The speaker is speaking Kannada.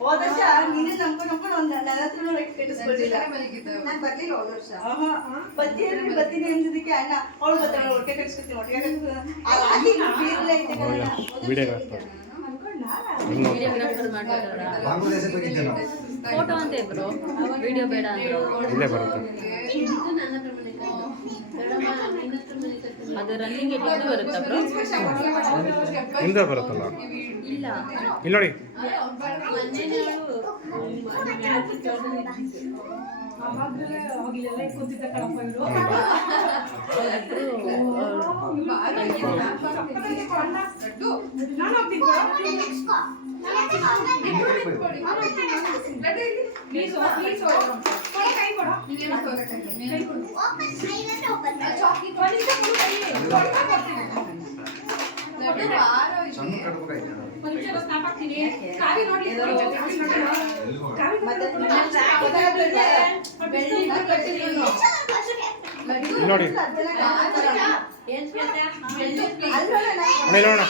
ಹೋದ ವರ್ಷ ನೀನು ನಂಬ್ಕೊಂಡು ಒಂದು ನನ್ನ ಹತ್ರನೂ ಕಟ್ಟಿಸ್ಕೊಳ್ತಿಲ್ಲ. ನಾನು ಬರ್ಲಿಲ್ಲ ಹೋದ ವರ್ಷ. ಬರ್ತೀನಿ ಅಂದಿದ್ದಕ್ಕೆ ಅಣ್ಣ ಅವಳು ಬರ್ತಾಳೆ ಒಟ್ಟಿಗೆ ಕಟ್ಸ್ಕೊತೀನಿ ಒಟ್ಟಿಗೆ ಫೋಟೋ ಅಂತ ಇಬ್ರು ವಿಡಿಯೋ ಬೇಡ ಅಂದ್ರು. ಇಲ್ಲೇ ಬರುತ್ತೆ ಅದು ರನ್ನಿಂಗ್ ಇದು ಬರುತ್ತಾ ಬ್ರೋ? ಹಿಂದೆ ಬರುತ್ತಲ್ಲ ಇಲ್ಲ ಇಲ್ಲಿ ನೋಡಿ ನೋಡಿ ನೋಡೋಣ